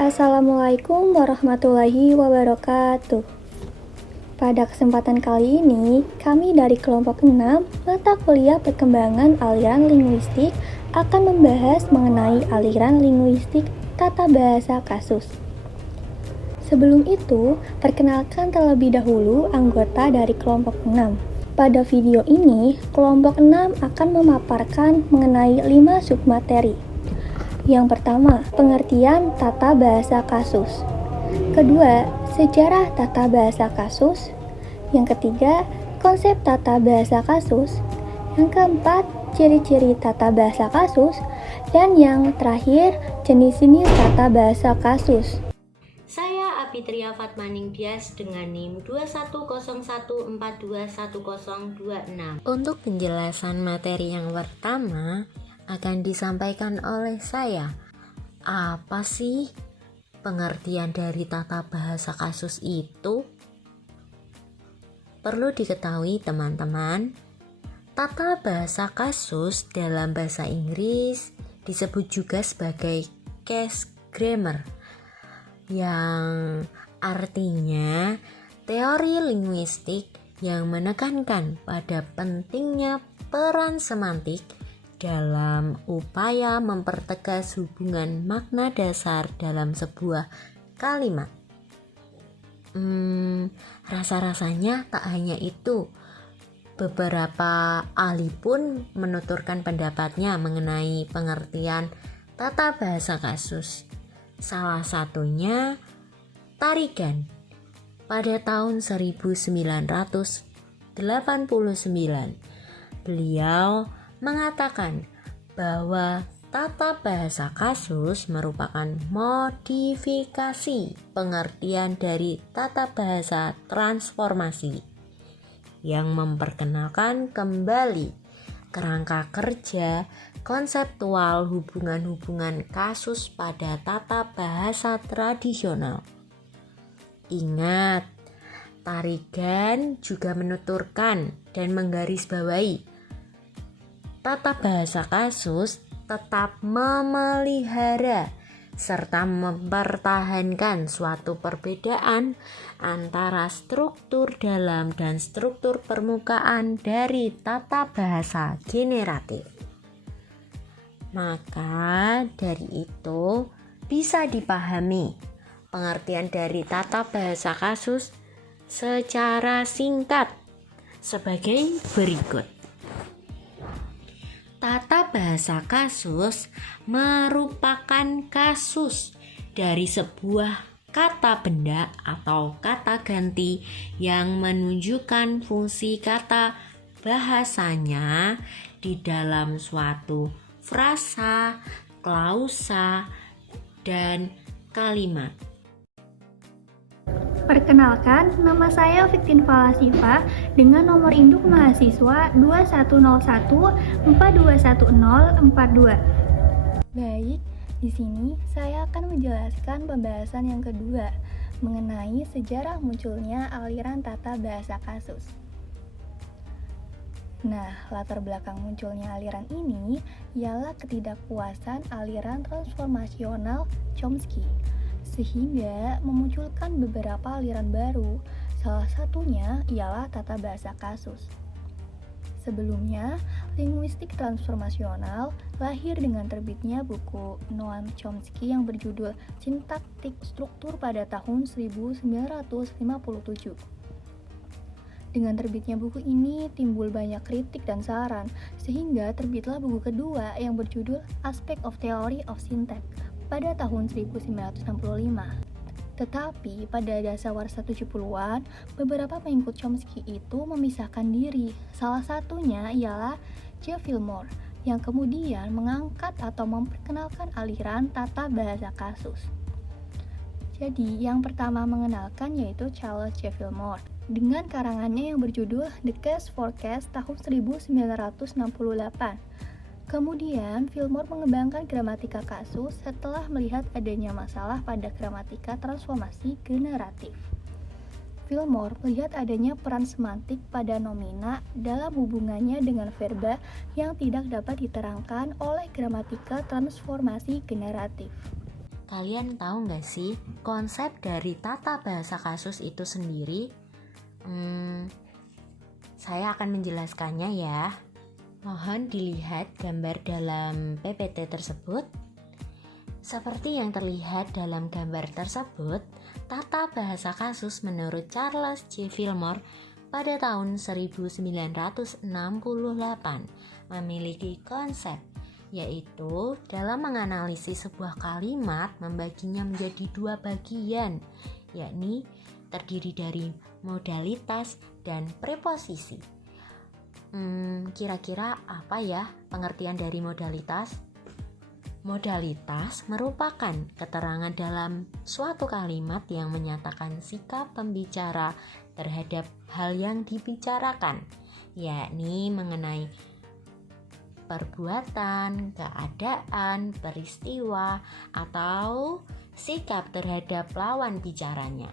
Assalamualaikum warahmatullahi wabarakatuh. Pada kesempatan kali ini, kami dari kelompok 6 mata kuliah perkembangan aliran linguistik akan membahas mengenai aliran linguistik tata bahasa kasus. Sebelum itu, perkenalkan terlebih dahulu anggota dari kelompok 6. Pada video ini, kelompok 6 akan memaparkan mengenai 5 submateri. Yang pertama, pengertian tata bahasa kasus. Kedua, sejarah tata bahasa kasus. Yang ketiga, konsep tata bahasa kasus. Yang keempat, ciri-ciri tata bahasa kasus. Dan yang terakhir, jenis-jenis tata bahasa kasus. Saya Apitria Fatmaning Dias dengan NIM 2101421026. Untuk penjelasan materi yang pertama akan disampaikan oleh saya. Apa sih pengertian dari tata bahasa kasus itu? Perlu diketahui teman-teman, tata bahasa kasus dalam bahasa Inggris disebut juga sebagai case grammar, yang artinya teori linguistik yang menekankan pada pentingnya peran semantik dalam upaya mempertegas hubungan makna dasar dalam sebuah kalimat. Rasa-rasanya tak hanya itu. Beberapa ahli pun menuturkan pendapatnya mengenai pengertian tata bahasa kasus. Salah satunya Tarigan pada tahun 1989. Beliau mengatakan bahwa tata bahasa kasus merupakan modifikasi pengertian dari tata bahasa transformasi yang memperkenalkan kembali kerangka kerja konseptual hubungan-hubungan kasus pada tata bahasa tradisional. Ingat, Tarigan juga menuturkan dan menggarisbawahi tata bahasa kasus tetap memelihara serta mempertahankan suatu perbedaan antara struktur dalam dan struktur permukaan dari tata bahasa generatif. Maka dari itu bisa dipahami pengertian dari tata bahasa kasus secara singkat sebagai berikut. Tata bahasa kasus merupakan kasus dari sebuah kata benda atau kata ganti yang menunjukkan fungsi kata bahasanya di dalam suatu frasa, klausa, dan kalimat. Perkenalkan, nama saya Fiktin Falasifa dengan nomor induk mahasiswa 2101421042. Baik, di sini saya akan menjelaskan pembahasan yang kedua mengenai sejarah munculnya aliran tata bahasa kasus. Nah, latar belakang munculnya aliran ini ialah ketidakpuasan aliran transformasional Chomsky, sehingga memunculkan beberapa aliran baru. Salah satunya ialah tata bahasa kasus. Sebelumnya, linguistik transformasional lahir dengan terbitnya buku Noam Chomsky yang berjudul Sintaktik Struktur pada tahun 1957. Dengan terbitnya buku ini timbul banyak kritik dan saran, sehingga terbitlah buku kedua yang berjudul Aspect of Theory of Syntax pada tahun 1965. Tetapi pada dasawarsa 70-an, beberapa pengikut Chomsky itu memisahkan diri. Salah satunya ialah J. Fillmore, yang kemudian mengangkat atau memperkenalkan aliran tata bahasa kasus. Jadi, yang pertama mengenalkan yaitu Charles J. Fillmore dengan karangannya yang berjudul The Case for Case tahun 1968. Kemudian, Fillmore mengembangkan gramatika kasus setelah melihat adanya masalah pada gramatika transformasi generatif. Fillmore melihat adanya peran semantik pada nomina dalam hubungannya dengan verba yang tidak dapat diterangkan oleh gramatika transformasi generatif. Kalian tahu nggak sih konsep dari tata bahasa kasus itu sendiri? Saya akan menjelaskannya ya. Mohon dilihat gambar dalam PPT tersebut. Seperti yang terlihat dalam gambar tersebut, tata bahasa kasus menurut Charles J. Fillmore pada tahun 1968 memiliki konsep, yaitu dalam menganalisis sebuah kalimat membaginya menjadi dua bagian, yakni terdiri dari modalitas dan preposisi. Kira-kira apa ya pengertian dari modalitas? Modalitas merupakan keterangan dalam suatu kalimat yang menyatakan sikap pembicara terhadap hal yang dibicarakan, yakni mengenai perbuatan, keadaan, peristiwa, atau sikap terhadap lawan bicaranya.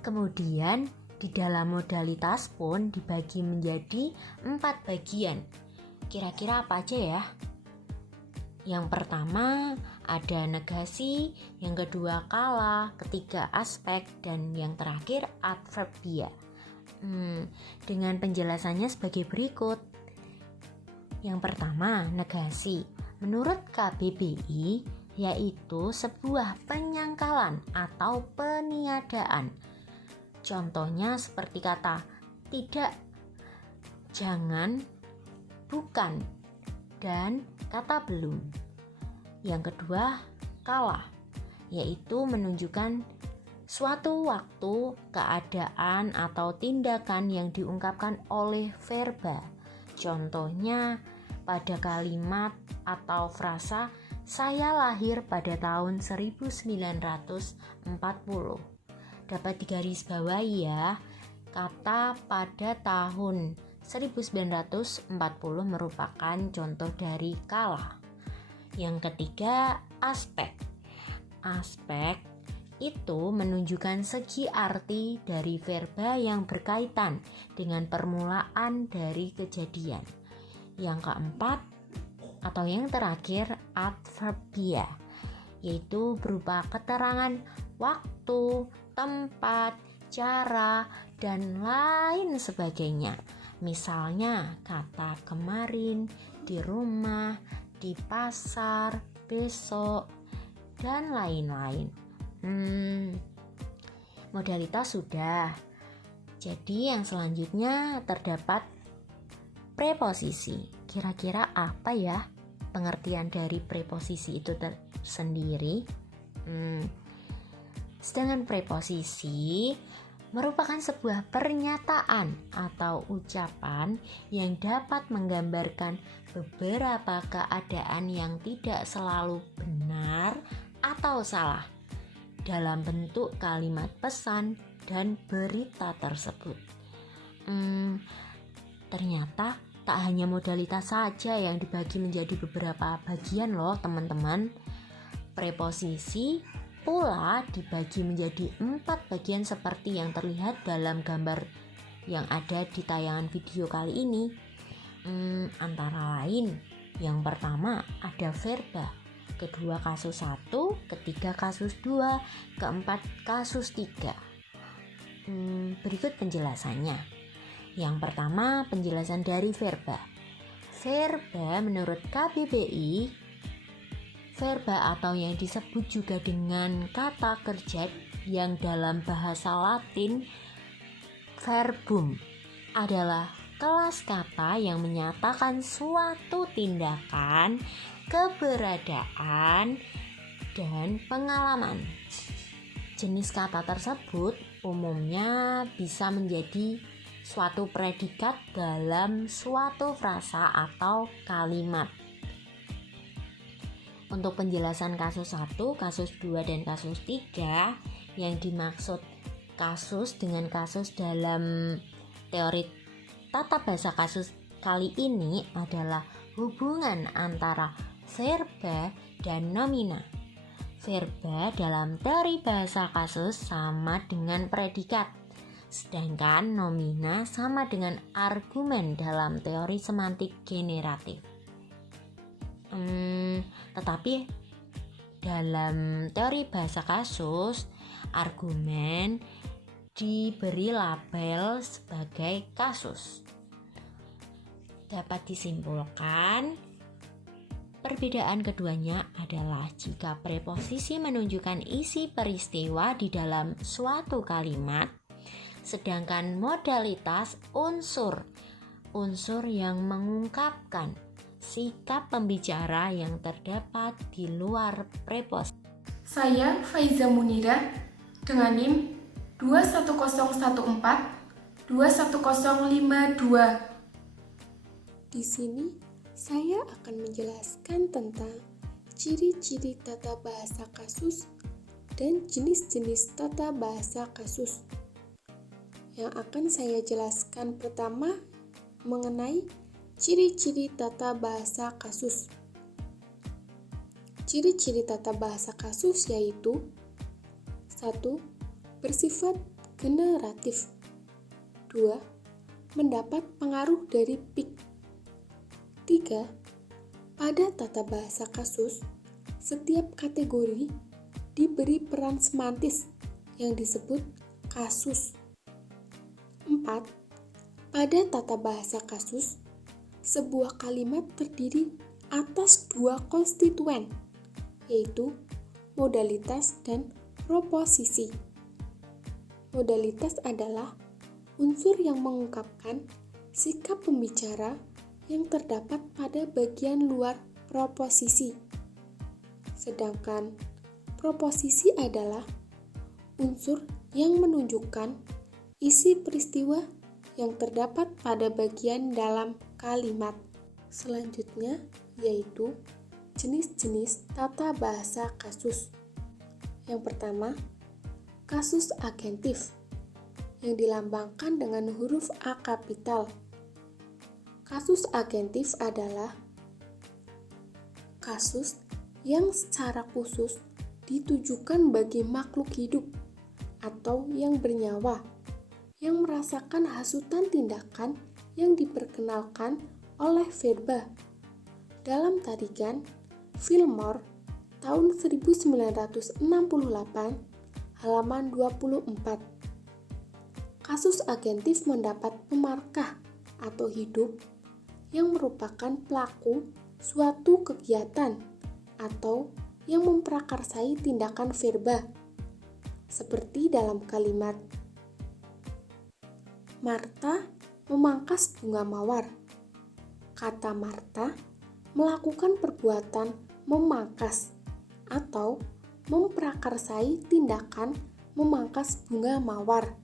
Kemudian, di dalam modalitas pun dibagi menjadi 4 bagian. Kira-kira apa aja ya? Yang pertama ada negasi, yang kedua kala, ketiga aspek, dan yang terakhir adverbia. Dengan penjelasannya sebagai berikut. Yang pertama, negasi. Menurut KBBI, yaitu sebuah penyangkalan atau peniadaan. Contohnya seperti kata tidak, jangan, bukan, dan kata belum. Yang kedua, kala, yaitu menunjukkan suatu waktu, keadaan, atau tindakan yang diungkapkan oleh verba. Contohnya pada kalimat atau frasa saya lahir pada tahun 1940. Dapat digarisbawahi ya, kata pada tahun 1940 merupakan contoh dari kala. Yang ketiga, aspek. Aspek itu menunjukkan segi arti dari verba yang berkaitan dengan permulaan dari kejadian. Yang keempat atau yang terakhir, adverbia, yaitu berupa keterangan waktu, tempat, cara, dan lain sebagainya. Misalnya kata kemarin, di rumah, di pasar, besok, dan lain-lain. Modalitas sudah. Jadi yang selanjutnya terdapat preposisi. Kira-kira apa ya pengertian dari preposisi itu tersendiri? Sedangkan preposisi merupakan sebuah pernyataan atau ucapan yang dapat menggambarkan beberapa keadaan yang tidak selalu benar atau salah dalam bentuk kalimat pesan dan berita tersebut. Ternyata tak hanya modalitas saja yang dibagi menjadi beberapa bagian loh teman-teman. Preposisi pula dibagi menjadi 4 bagian seperti yang terlihat dalam gambar yang ada di tayangan video kali ini. Antara lain, yang pertama ada verba, kedua kasus 1, ketiga kasus 2, keempat kasus 3. Berikut penjelasannya. Yang pertama, penjelasan dari verba. Verba menurut KBBI, verba atau yang disebut juga dengan kata kerja yang dalam bahasa Latin verbum adalah kelas kata yang menyatakan suatu tindakan, keberadaan, dan pengalaman. Jenis kata tersebut umumnya bisa menjadi suatu predikat dalam suatu frasa atau kalimat. Untuk penjelasan kasus 1, kasus 2, dan kasus 3, yang dimaksud kasus dengan kasus dalam teori tata bahasa kasus kali ini adalah hubungan antara verba dan nomina. Verba dalam teori bahasa kasus sama dengan predikat, sedangkan nomina sama dengan argumen dalam teori semantik generatif. Tetapi Dalam teori bahasa kasus, argumen diberi label sebagai kasus. Dapat disimpulkan, perbedaan keduanya adalah jika preposisi menunjukkan isi peristiwa di dalam suatu kalimat, sedangkan modalitas unsur yang mengungkapkan sikap pembicara yang terdapat di luar preposisi. Saya Faiza Munira dengan NIM 21014-21052. Di sini saya akan menjelaskan tentang ciri-ciri tata bahasa kasus dan jenis-jenis tata bahasa kasus. Yang akan saya jelaskan pertama mengenai ciri-ciri tata bahasa kasus. Ciri-ciri tata bahasa kasus yaitu 1. Bersifat generatif. 2. Mendapat pengaruh dari pik. 3. Pada tata bahasa kasus, setiap kategori diberi peran semantis yang disebut kasus. 4. Pada tata bahasa kasus, sebuah kalimat terdiri atas dua konstituen, yaitu modalitas dan proposisi. Modalitas adalah unsur yang mengungkapkan sikap pembicara yang terdapat pada bagian luar proposisi. Sedangkan proposisi adalah unsur yang menunjukkan isi peristiwa yang terdapat pada bagian dalam kalimat. Selanjutnya yaitu jenis-jenis tata bahasa kasus. Yang pertama, kasus agentif yang dilambangkan dengan huruf A kapital. Kasus agentif adalah kasus yang secara khusus ditujukan bagi makhluk hidup atau yang bernyawa yang merasakan hasutan tindakan yang diperkenalkan oleh verba. Dalam tarikan Fillmore tahun 1968 halaman 24. Kasus agentif mendapat pemarkah atau hidup yang merupakan pelaku suatu kegiatan atau yang memprakarsai tindakan verba, seperti dalam kalimat Marta memangkas bunga mawar. Kata Marta melakukan perbuatan memangkas atau memprakarsai tindakan memangkas bunga mawar.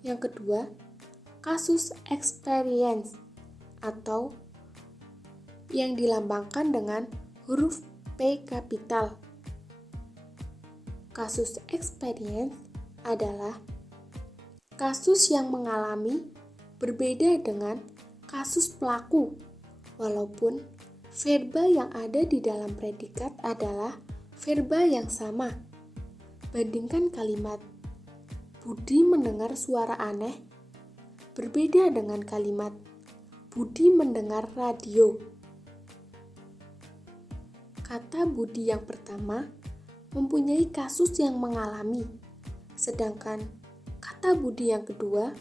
Yang kedua, kasus experience atau yang dilambangkan dengan huruf P kapital. Kasus experience adalah kasus yang mengalami berbeda dengan kasus pelaku, walaupun verba yang ada di dalam predikat adalah verba yang sama. Bandingkan kalimat Budi mendengar suara aneh berbeda dengan kalimat Budi mendengar radio. Kata Budi yang pertama mempunyai kasus yang mengalami, sedangkan kata Budi yang kedua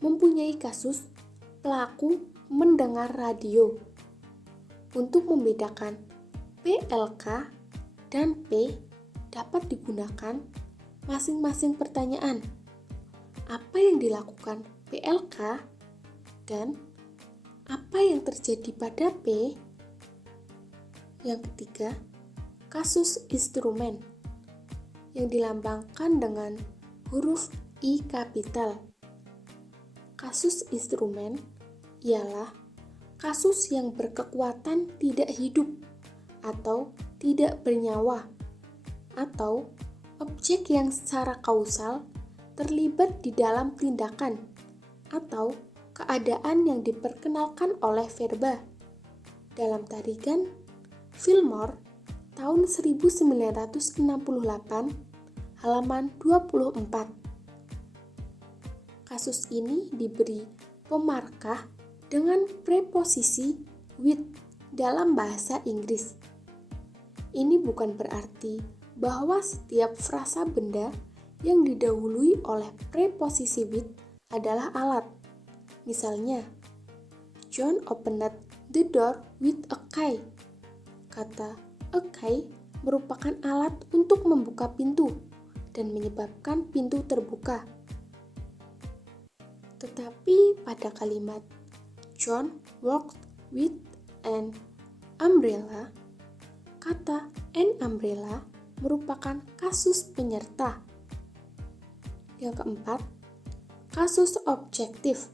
mempunyai kasus pelaku mendengar radio. Untuk membedakan PLK dan P dapat digunakan masing-masing pertanyaan. Apa yang dilakukan PLK dan apa yang terjadi pada P? Yang ketiga, kasus instrumen yang dilambangkan dengan huruf I kapital. Kasus instrumen ialah kasus yang berkekuatan tidak hidup atau tidak bernyawa, atau objek yang secara kausal terlibat di dalam tindakan atau keadaan yang diperkenalkan oleh verba. Dalam tarikan Fillmore tahun 1968 halaman 24. Kasus ini diberi pemarkah dengan preposisi with dalam bahasa Inggris. Ini bukan berarti bahwa setiap frasa benda yang didahului oleh preposisi with adalah alat. Misalnya, John opened the door with a key. Kata a key merupakan alat untuk membuka pintu dan menyebabkan pintu terbuka. Tetapi pada kalimat John walked with an umbrella, kata an umbrella merupakan kasus penyerta. Yang keempat, kasus objektif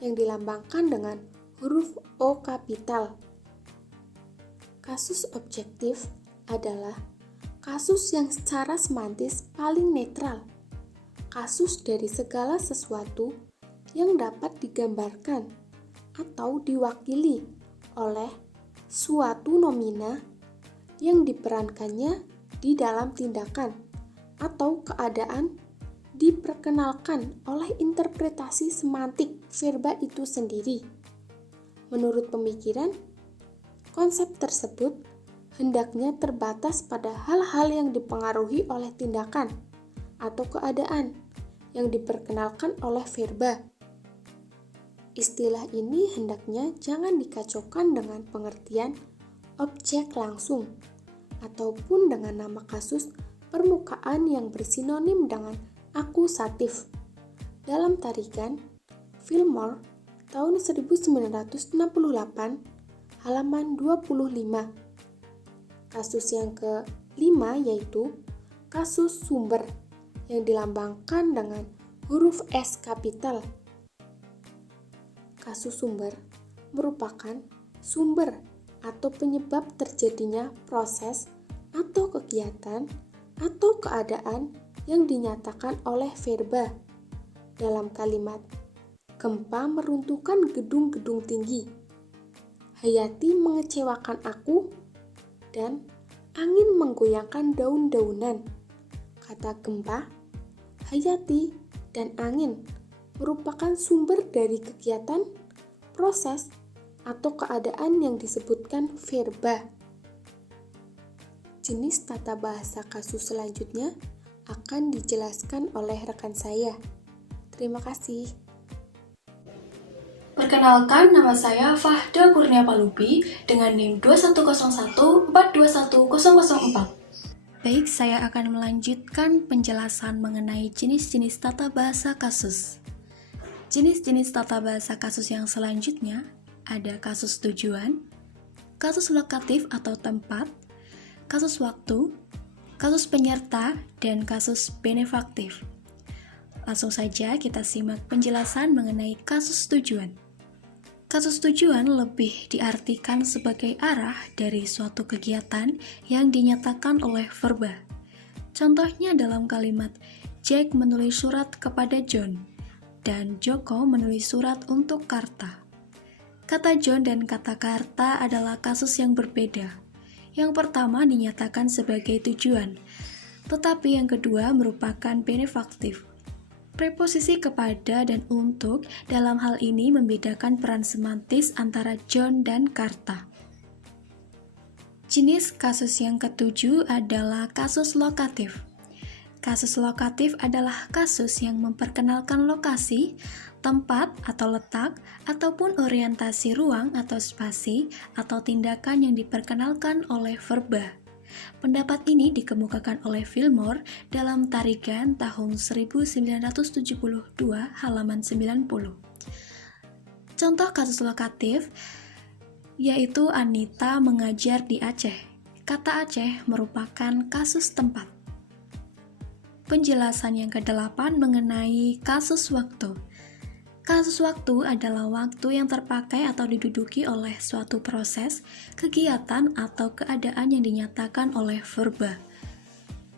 yang dilambangkan dengan huruf O kapital. Kasus objektif adalah kasus yang secara semantis paling netral. Kasus dari segala sesuatu yang dapat digambarkan atau diwakili oleh suatu nomina yang diperankannya di dalam tindakan atau keadaan diperkenalkan oleh interpretasi semantik verba itu sendiri. Menurut pemikiran, konsep tersebut hendaknya terbatas pada hal-hal yang dipengaruhi oleh tindakan atau keadaan yang diperkenalkan oleh verba. Istilah ini hendaknya jangan dikacaukan dengan pengertian objek langsung ataupun dengan nama kasus permukaan yang bersinonim dengan akusatif. Dalam tarikan Fillmore tahun 1968 halaman 25. Kasus yang kelima yaitu kasus sumber yang dilambangkan dengan huruf S kapital. Kasus sumber merupakan sumber atau penyebab terjadinya proses atau kegiatan atau keadaan yang dinyatakan oleh verba. Dalam kalimat, gempa meruntuhkan gedung-gedung tinggi, Hayati mengecewakan aku, dan angin menggoyangkan daun-daunan. Kata gempa, Hayati, dan angin merupakan sumber dari kegiatan, proses, atau keadaan yang disebutkan verba. Jenis tata bahasa kasus selanjutnya akan dijelaskan oleh rekan saya. Terima kasih. Perkenalkan, nama saya Fahda Kurnia Palubi dengan NIM 2101421004. Baik, saya akan melanjutkan penjelasan mengenai jenis-jenis tata bahasa kasus. Jenis-jenis tata bahasa kasus yang selanjutnya ada kasus tujuan, kasus lokatif atau tempat, kasus waktu, kasus penyerta, dan kasus benefaktif. Langsung saja kita simak penjelasan mengenai kasus tujuan. Kasus tujuan lebih diartikan sebagai arah dari suatu kegiatan yang dinyatakan oleh verba. Contohnya dalam kalimat, Jack menulis surat kepada John, dan Joko menulis surat untuk Karta. Kata John dan kata Karta adalah kasus yang berbeda. Yang pertama dinyatakan sebagai tujuan, tetapi yang kedua merupakan benefaktif. Preposisi kepada dan untuk dalam hal ini membedakan peran semantis antara John dan Karta. Jenis kasus yang ketujuh adalah kasus lokatif. Kasus lokatif adalah kasus yang memperkenalkan lokasi, tempat atau letak, ataupun orientasi ruang atau spasi, atau tindakan yang diperkenalkan oleh verba. Pendapat ini dikemukakan oleh Fillmore dalam tarikan tahun 1972 halaman 90. Contoh kasus lokatif yaitu Anita mengajar di Aceh. Kata Aceh merupakan kasus tempat. Penjelasan yang ke-8 mengenai kasus waktu. Kasus waktu adalah waktu yang terpakai atau diduduki oleh suatu proses, kegiatan, atau keadaan yang dinyatakan oleh verba.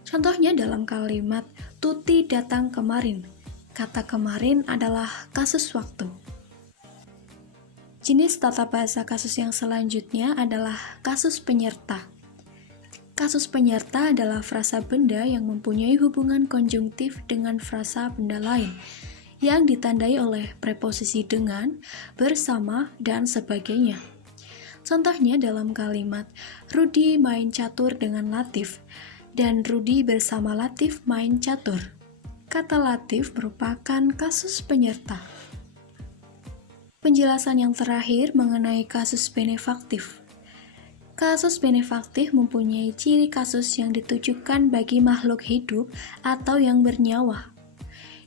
Contohnya dalam kalimat, Tuti datang kemarin. Kata kemarin adalah kasus waktu. Jenis tata bahasa kasus yang selanjutnya adalah kasus penyerta. Kasus penyerta adalah frasa benda yang mempunyai hubungan konjungtif dengan frasa benda lain, yang ditandai oleh preposisi dengan, bersama, dan sebagainya. Contohnya dalam kalimat, Rudy main catur dengan Latif, dan Rudy bersama Latif main catur. Kata Latif merupakan kasus penyerta. Penjelasan yang terakhir mengenai kasus benefaktif. Kasus benefaktif mempunyai ciri kasus yang ditujukan bagi makhluk hidup atau yang bernyawa,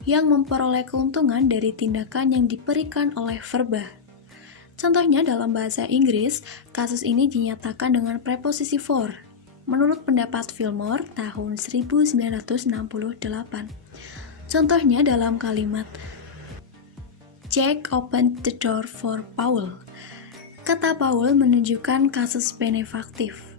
yang memperoleh keuntungan dari tindakan yang diberikan oleh verba. Contohnya dalam bahasa Inggris, kasus ini dinyatakan dengan preposisi for, menurut pendapat Fillmore tahun 1968. Contohnya dalam kalimat, Jack opened the door for Paul. Kata Paul menunjukkan kasus benefaktif.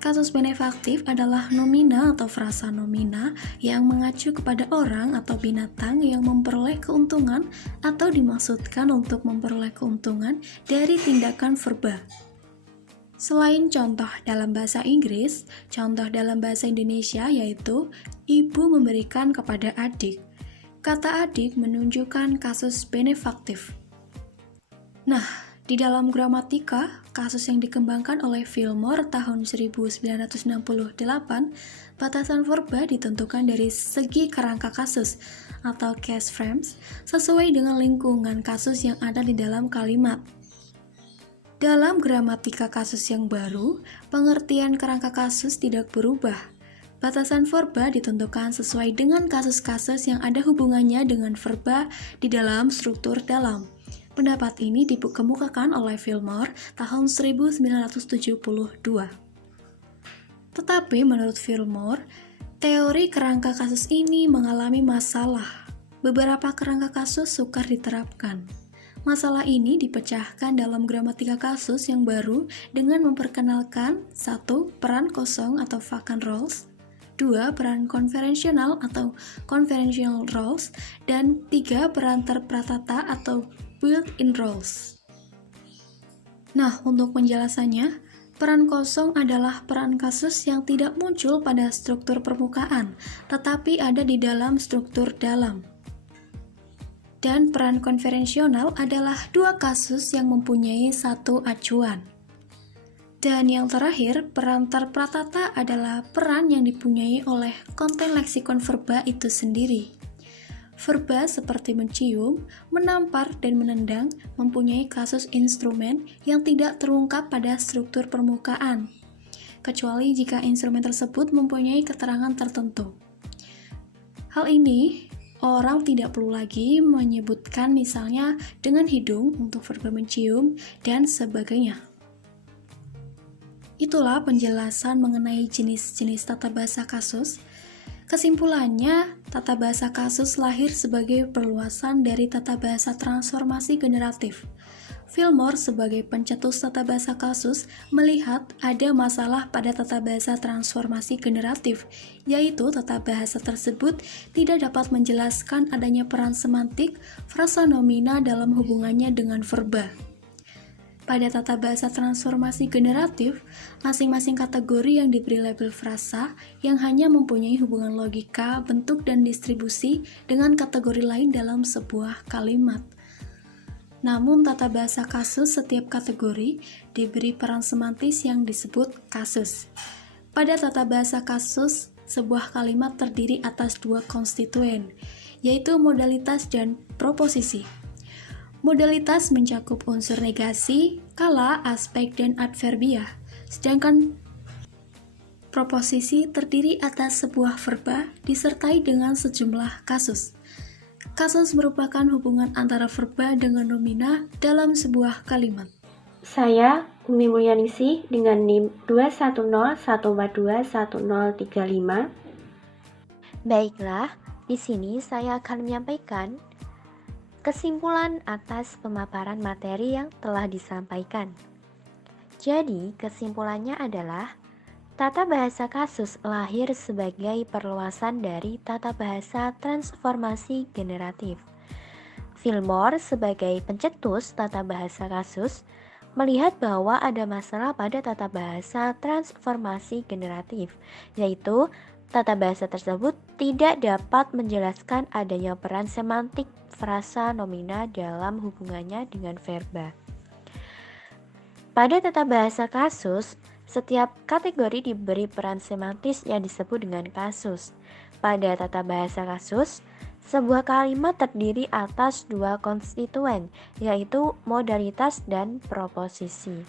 Kasus benefaktif adalah nomina atau frasa nomina yang mengacu kepada orang atau binatang yang memperoleh keuntungan atau dimaksudkan untuk memperoleh keuntungan dari tindakan verba. Selain contoh dalam bahasa Inggris, contoh dalam bahasa Indonesia yaitu ibu memberikan kepada adik. Kata adik menunjukkan kasus benefaktif. Nah, di dalam gramatika, kasus yang dikembangkan oleh Fillmore tahun 1968, batasan verba ditentukan dari segi kerangka kasus atau case frames sesuai dengan lingkungan kasus yang ada di dalam kalimat. Dalam gramatika kasus yang baru, pengertian kerangka kasus tidak berubah. Batasan verba ditentukan sesuai dengan kasus-kasus yang ada hubungannya dengan verba di dalam struktur dalam. Pendapat ini dikemukakan oleh Fillmore tahun 1972. Tetapi menurut Fillmore, teori kerangka kasus ini mengalami masalah. Beberapa kerangka kasus sukar diterapkan. Masalah ini dipecahkan dalam gramatika kasus yang baru dengan memperkenalkan 1. Peran kosong atau vacant roles, 2. Peran konferensional atau conferential roles, dan 3. Peran terpratata atau built-in roles. Nah, untuk penjelasannya, peran kosong adalah peran kasus yang tidak muncul pada struktur permukaan, tetapi ada di dalam struktur dalam. Dan peran konferensional adalah dua kasus yang mempunyai satu acuan. Dan yang terakhir, peran terpratata adalah peran yang dipunyai oleh konten leksikon verba itu sendiri. Verba seperti mencium, menampar, dan menendang mempunyai kasus instrumen yang tidak terungkap pada struktur permukaan, kecuali jika instrumen tersebut mempunyai keterangan tertentu. Hal ini, orang tidak perlu lagi menyebutkan misalnya dengan hidung untuk verba mencium dan sebagainya. Itulah penjelasan mengenai jenis-jenis tata bahasa kasus. Kesimpulannya, tata bahasa kasus lahir sebagai perluasan dari tata bahasa transformasi generatif. Fillmore sebagai pencetus tata bahasa kasus melihat ada masalah pada tata bahasa transformasi generatif, yaitu tata bahasa tersebut tidak dapat menjelaskan adanya peran semantik frasa nomina dalam hubungannya dengan verba. Pada tata bahasa transformasi generatif, masing-masing kategori yang diberi label frasa yang hanya mempunyai hubungan logika, bentuk, dan distribusi dengan kategori lain dalam sebuah kalimat. Namun, tata bahasa kasus setiap kategori diberi peran semantis yang disebut kasus. Pada tata bahasa kasus, sebuah kalimat terdiri atas dua konstituen, yaitu modalitas dan proposisi. Modalitas mencakup unsur negasi, kala, aspek, dan adverbia, sedangkan proposisi terdiri atas sebuah verba disertai dengan sejumlah kasus. Kasus merupakan hubungan antara verba dengan nomina dalam sebuah kalimat. Saya, Umi Mulyaningsih, dengan NIM 21014211035. Baiklah, di sini saya akan menyampaikan kesimpulan atas pemaparan materi yang telah disampaikan. Jadi, kesimpulannya adalah tata bahasa kasus lahir sebagai perluasan dari tata bahasa transformasi generatif. Fillmore sebagai pencetus tata bahasa kasus melihat bahwa ada masalah pada tata bahasa transformasi generatif, yaitu tata bahasa tersebut tidak dapat menjelaskan adanya peran semantik frasa nomina dalam hubungannya dengan verba. Pada tata bahasa kasus, setiap kategori diberi peran semantis yang disebut dengan kasus. Pada tata bahasa kasus, sebuah kalimat terdiri atas dua konstituen, yaitu modalitas dan proposisi.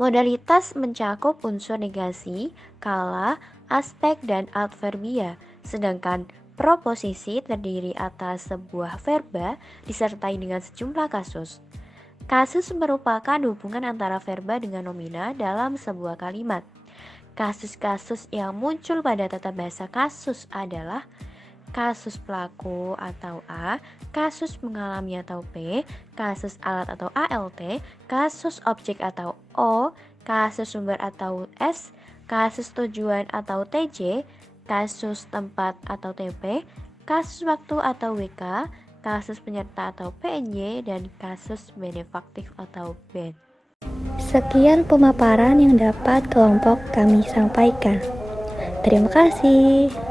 Modalitas mencakup unsur negasi, kala, aspek, dan adverbia, sedangkan proposisi terdiri atas sebuah verba disertai dengan sejumlah kasus. Kasus merupakan hubungan antara verba dengan nomina dalam sebuah kalimat. Kasus-kasus yang muncul pada tata bahasa kasus adalah kasus pelaku atau A, kasus mengalami atau P, kasus alat atau ALT, kasus objek atau O, kasus sumber atau S, kasus tujuan atau TJ, kasus tempat atau TP, kasus waktu atau WK, kasus penyerta atau PNJ, dan kasus benefaktif atau BEN. Sekian pemaparan yang dapat kelompok kami sampaikan. Terima kasih.